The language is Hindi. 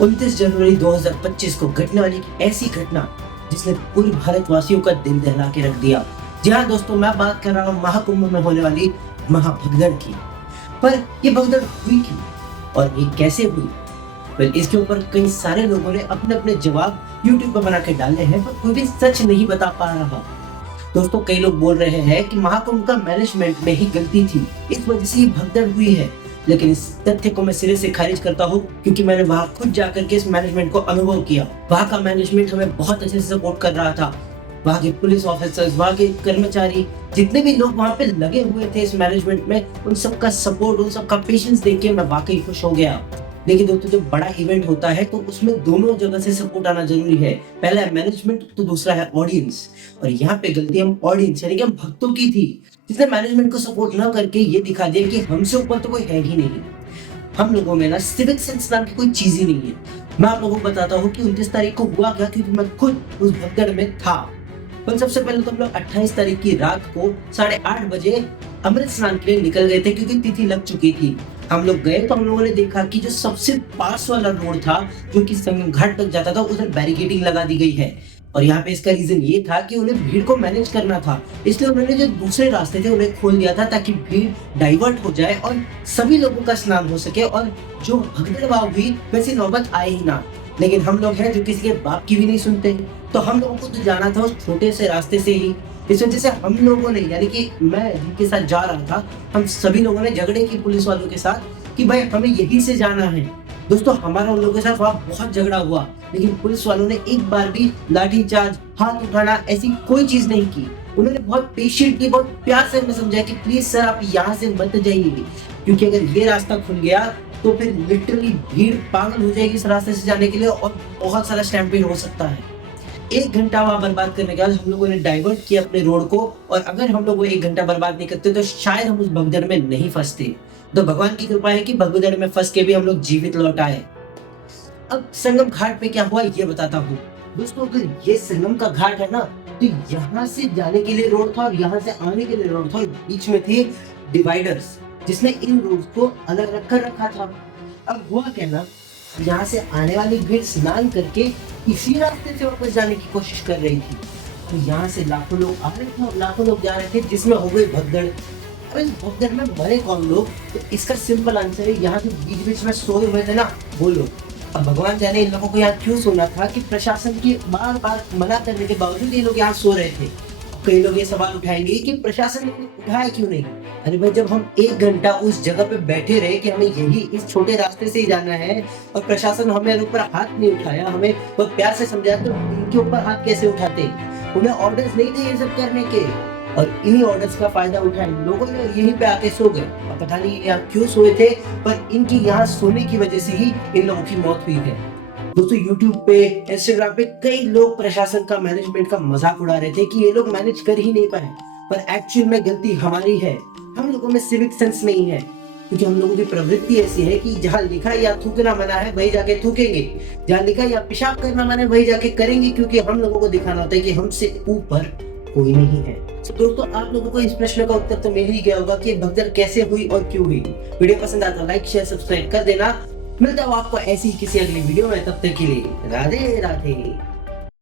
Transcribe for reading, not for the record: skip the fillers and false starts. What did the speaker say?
29 जनवरी 2025 को घटने वाली एक ऐसी घटना जिसने पूरे भारतवासियों का दिल दहला के रख दिया। जी हाँ दोस्तों, मैं बात कर रहा हूँ महाकुंभ में होने वाली महाभगदड़ की। पर ये भगदड़ हुई क्यों और ये कैसे हुई? इसके ऊपर कई सारे लोगों ने अपने अपने जवाब YouTube पर बना के डाले हैं, पर कोई भी सच नहीं बता पा रहा। दोस्तों, कई लोग बोल रहे हैं कि महाकुंभ का मैनेजमेंट में ही गलती थी, इस वजह से भगदड़ हुई है। लेकिन इस तथ्य को मैं सिरे से खारिज करता हूँ, क्योंकि मैंने वहां खुद जाकर के इस मैनेजमेंट को अनुभव किया। वहां का मैनेजमेंट हमें बहुत अच्छे से सपोर्ट कर रहा था। वहाँ के पुलिस ऑफिसर्स, वहाँ के कर्मचारी, जितने भी लोग वहाँ पे लगे हुए थे इस मैनेजमेंट में, उन सबका सपोर्ट, उन सबका पेशेंस देख के मैं वाकई खुश हो गया। लेकिन दोस्तों, जब बड़ा इवेंट होता है तो उसमें दोनों जगह से सपोर्ट आना जरूरी है। पहला है मैनेजमेंट, तो दूसरा है ऑडियंस। और यहाँ पे गलती हम ऑडियंस यानी कि हम भक्तों की थी, जिसने मैनेजमेंट को सपोर्ट न करके ये दिखा दिया कि हमसे ऊपर तो कोई है ही नहीं। हम लोगों में ना सिविक सेंस नाम की कोई चीज ही नहीं है। मैं आप लोगों को बताता हूँ कि 29 तारीख को हुआ क्या, क्योंकि मैं खुद उस भगदड़ में था। पर सबसे पहले तो हम लोग 28 तारीख की रात को 8:30 बजे अमृत स्नान के लिए निकल गए थे, क्योंकि तिथि लग चुकी थी। हम लोग गए तो हम लोगों ने देखा कि जो सबसे पास वाला रोड था, जो कि संगम घाट तक जाता था, उधर बैरिकेडिंग लगा दी गई है। और यहाँ पे इसका रीजन ये था कि उन्हें भीड़ को मैनेज करना था, इसलिए उन्होंने जो दूसरे रास्ते थे उन्हें खोल दिया था, ताकि भीड़ डाइवर्ट हो जाए और सभी लोगों का स्नान हो सके और जो भगदड़ हुई वैसी नौबत आए ही ना। लेकिन हम लोग हैं जो किसी के बाप की भी नहीं सुनते, तो हम लोगों को तो जाना था उस छोटे से रास्ते से ही। इस वजह से हम लोगों ने, यानी कि मैं जिनके साथ जा रहा था, हम सभी लोगों ने झगड़े की पुलिस वालों के साथ कि भाई हमें यहीं से जाना है। दोस्तों, हमारा उन लोगों के साथ वहाँ बहुत झगड़ा हुआ, लेकिन पुलिस वालों ने एक बार भी लाठीचार्ज, हाथ उठाना, ऐसी कोई चीज नहीं की। उन्होंने बहुत पेशेंटली, बहुत प्यार से हमें समझाया कि प्लीज सर, आप यहाँ से मत जाइए, क्योंकि अगर ये रास्ता खुल गया तो फिर लिटरली भीड़ पागल हो जाएगी इस रास्ते से जाने के लिए और बहुत सारा स्टैम्पेड हो सकता है। 1 घंटा वहां बर्बाद करने के बाद हम लोगों ने डाइवर्ट किया अपने रोड को, और अगर हम लोग वो 1 घंटा बर्बाद नहीं करते तो शायद हम उस भगदड़ में नहीं फंसते। तो भगवान की कृपा है कि भगदड़ में फंस के भी हम लोग जीवित लौट आए। अब संगम घाट पे क्या हुआ ये बताता हूँ। दोस्तों, अगर ये संगम का घाट है ना, तो यहाँ से जाने के लिए रोड था और यहाँ से आने के लिए रोड था, और बीच में थे डिवाइडर्स, जिसने इन रोड को अलग रखा था। अब हुआ क्या ना, यहाँ से आने वाली भीड़ स्नान करके इसी रास्ते से वापस जाने की कोशिश कर रही थी। तो यहाँ से लाखों लोग आ रहे थे और लाखों लोग जा रहे थे, जिसमें हो गई भगदड़। अब इस भगदड़ में मरे कौन लोग? तो इसका सिंपल आंसर है, यहाँ जो बीच बीच में सोए हुए थे ना, वो लोग। अब भगवान जाने इन लोगों को यहाँ क्यों सोना था कि प्रशासन की बार बार मना करने के बावजूद ये लोग यहाँ सो रहे थे। कई लोग ये सवाल उठाएंगे कि प्रशासन ने उठाया क्यों नहीं? अरे भाई, जब हम 1 घंटा उस जगह पे बैठे रहे कि हमें यही इस छोटे रास्ते से ही जाना है, और प्रशासन हमें ऊपर हाथ नहीं उठाया, हमें बहुत प्यार से समझाया, तो इनके ऊपर हाथ कैसे उठाते? उन्हें ऑर्डर्स नहीं थे ये सब करने के, और इन्हीं ऑर्डर्स का फायदा उठाए लोगों ने यहीं पे आके सो गए। और पता नहीं यहाँ क्यों सोए थे, पर इनकी यहाँ सोने की वजह से ही इन लोगों की मौत हुई है। दोस्तों, YouTube पे, Instagram पे कई लोग प्रशासन का, मैनेजमेंट का मजाक उड़ा रहे थे कि ये लोग मैनेज कर ही नहीं पाए, पर एक्चुअल में गलती हमारी है। हम लोगों में सिविक सेंस नहीं है, क्योंकि हम लोगों की प्रवृत्ति ऐसी है कि जहाँ लिखा या थूकना मना है वही जाके थूकेंगे, जहाँ लिखा या पेशाब करना मना है वही जाके करेंगे, क्योंकि हम लोगों को दिखाना होता है कि हमसे ऊपर कोई नहीं है। तो दोस्तों, आप लोगों को इस प्रश्न का उत्तर तो मिल ही गया होगा कि भगदड़ कैसे हुई और क्यों हुई। वीडियो पसंद आता है लाइक, शेयर, सब्सक्राइब कर देना। मिलता हूँ आपको ऐसी किसी अगली वीडियो में, तब तक के लिए राधे राधे।